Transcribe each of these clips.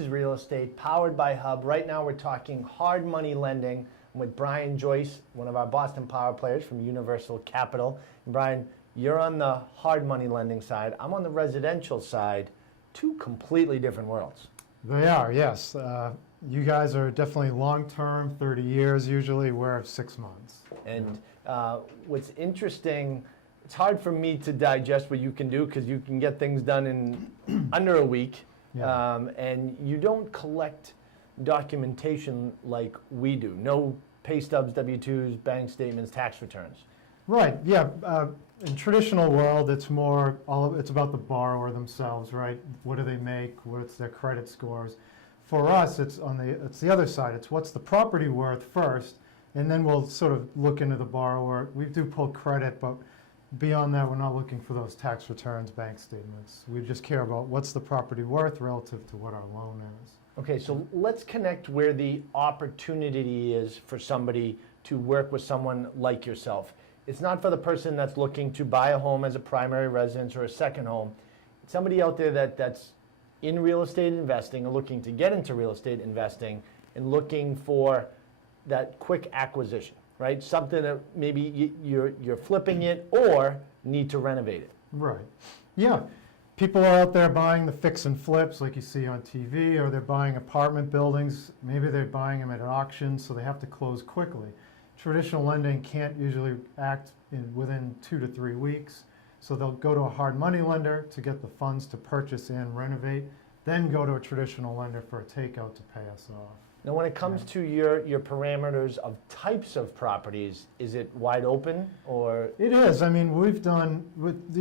This is Real Estate, powered by Hub. Right now we're talking hard money lending with Bryan Joyce, one of our Boston Power players from Universal Capital. And Bryan, you're on the hard money lending side. I'm on the residential side. Two completely different worlds. They are, yes. You guys are definitely long-term, 30 years usually. We're 6 months. And what's interesting, it's hard for me to digest what you can do because you can get things done in under a week. Yeah. And you don't collect documentation like we do. No pay stubs, W-2s, bank statements, tax returns. Right, yeah. In traditional world, it's more, it's about the borrower themselves, right? What do they make? What's their credit scores? For us, it's the other side. It's what's the property worth first, and then we'll sort of look into the borrower. We do pull credit, but beyond that, we're not looking for those tax returns, bank statements. We just care about what's the property worth relative to what our loan is. Okay, so let's connect where the opportunity is for somebody to work with someone like yourself. It's not for the person that's looking to buy a home as a primary residence or a second home. It's somebody out there that's in real estate investing or looking to get into real estate investing and looking for that quick acquisition, right? Something that maybe you're flipping it or need to renovate it. Right. Yeah. People are out there buying the fix and flips like you see on TV, or they're buying apartment buildings. Maybe they're buying them at an auction, so they have to close quickly. Traditional lending can't usually act within 2 to 3 weeks, so they'll go to a hard money lender to get the funds to purchase and renovate, then go to a traditional lender for a takeout to pay us off. Now, when it comes to your parameters of types of properties, is it wide open or? It is. I mean, we've done,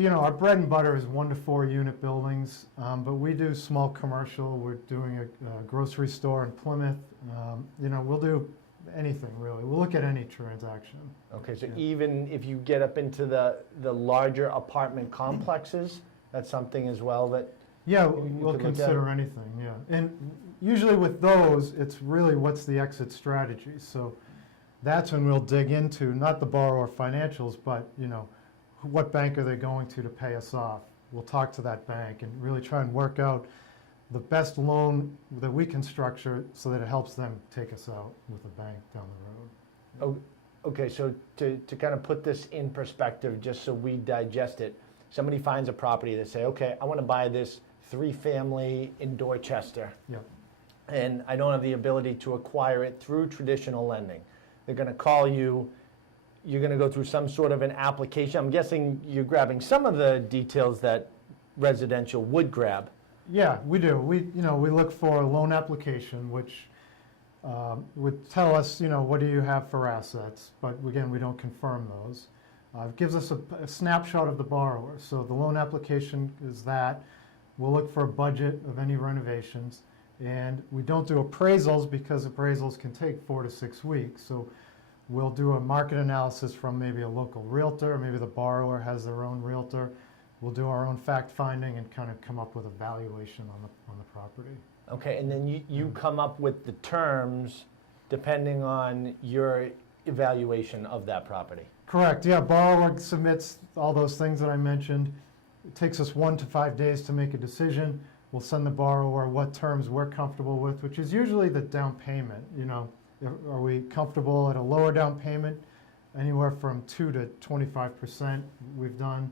our bread and butter is 1 to 4 unit buildings, but we do small commercial. We're doing a grocery store in Plymouth. We'll do anything really. We'll look at any transaction. Okay, so even if you get up into the larger apartment complexes, that's something as well that. Yeah, we'll consider anything, yeah. And usually with those, it's really what's the exit strategy. So that's when we'll dig into, not the borrower financials, but what bank are they going to pay us off? We'll talk to that bank and really try and work out the best loan that we can structure so that it helps them take us out with a bank down the road. Oh, okay, so to kind of put this in perspective, just so we digest it, somebody finds a property, they say, okay, I want to buy this 3-family in Dorchester. Yeah. And I don't have the ability to acquire it through traditional lending. They're going to call you. You're going to go through some sort of an application. I'm guessing you're grabbing some of the details that residential would grab. Yeah, we do. We look for a loan application, which would tell us, what do you have for assets. But again, we don't confirm those. It gives us a snapshot of the borrower. So the loan application is that. We'll look for a budget of any renovations, and we don't do appraisals because appraisals can take 4 to 6 weeks. So we'll do a market analysis from maybe a local realtor, maybe the borrower has their own realtor. We'll do our own fact finding and kind of come up with a valuation on the property. Okay, and then you come up with the terms depending on your evaluation of that property. Correct, yeah, borrower submits all those things that I mentioned. It takes us 1 to 5 days to make a decision. We'll send the borrower what terms we're comfortable with, which is usually the down payment. Are we comfortable at a lower down payment? Anywhere from 2 to 25% we've done.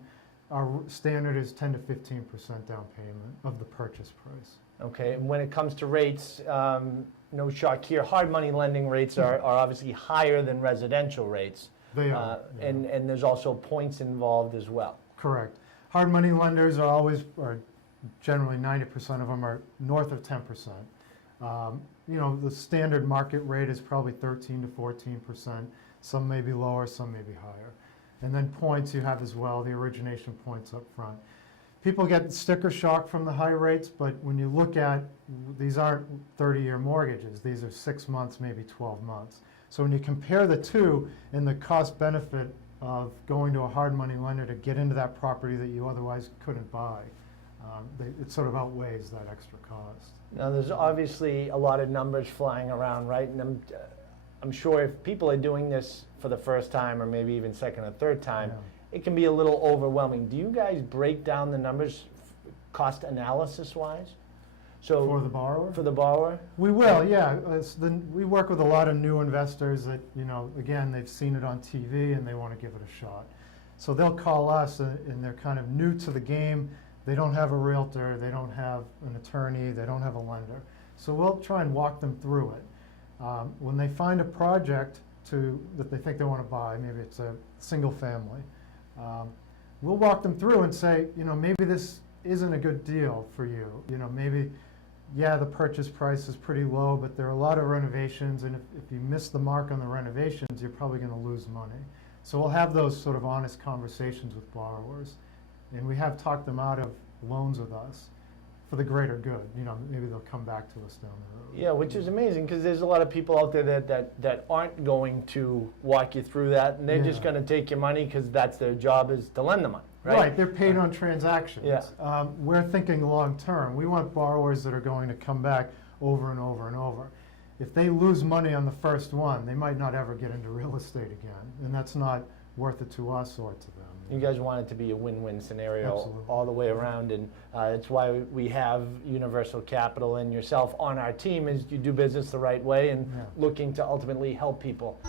Our standard is 10 to 15% down payment of the purchase price. Okay, and when it comes to rates, no shock here, hard money lending rates are obviously higher than residential rates. They are. And there's also points involved as well. Correct. Hard money lenders are generally 90% of them are north of 10%. The standard market rate is probably 13 to 14%. Some may be lower, some may be higher. And then points you have as well, the origination points up front. People get sticker shock from the high rates, but when you look at, these aren't 30-year mortgages. These are 6 months, maybe 12 months. So when you compare the two and the cost benefit of going to a hard money lender to get into that property that you otherwise couldn't buy, it sort of outweighs that extra cost. Now, there's obviously a lot of numbers flying around, right? And I'm sure if people are doing this for the first time or maybe even second or third time, it can be a little overwhelming. Do you guys break down the numbers cost analysis-wise? So For the borrower? for the borrower? We will, yeah. We work with a lot of new investors that, again, they've seen it on TV and they want to give it a shot. So they'll call us and they're kind of new to the game. They don't have a realtor, they don't have an attorney, they don't have a lender. So we'll try and walk them through it. When they find a project that they think they want to buy, maybe it's a single family, we'll walk them through and say, maybe this isn't a good deal for you. Maybe, yeah, the purchase price is pretty low, but there are a lot of renovations, and if you miss the mark on the renovations, you're probably going to lose money. So we'll have those sort of honest conversations with borrowers, and we have talked them out of loans with us for the greater good. Maybe they'll come back to us down the road. Yeah, which is amazing because there's a lot of people out there that aren't going to walk you through that, and they're just Yeah. going to take your money because that's their job, is to lend the money, right? Right, they're paid on transactions. Yeah. We're thinking long term. We want borrowers that are going to come back over and over and over. If they lose money on the first one, they might not ever get into real estate again, and that's not worth it to us or to them. You guys want it to be a win-win scenario Absolutely. all the way around, and it's why we have Universal Capital and yourself on our team, is you do business the right way and Yeah. looking to ultimately help people.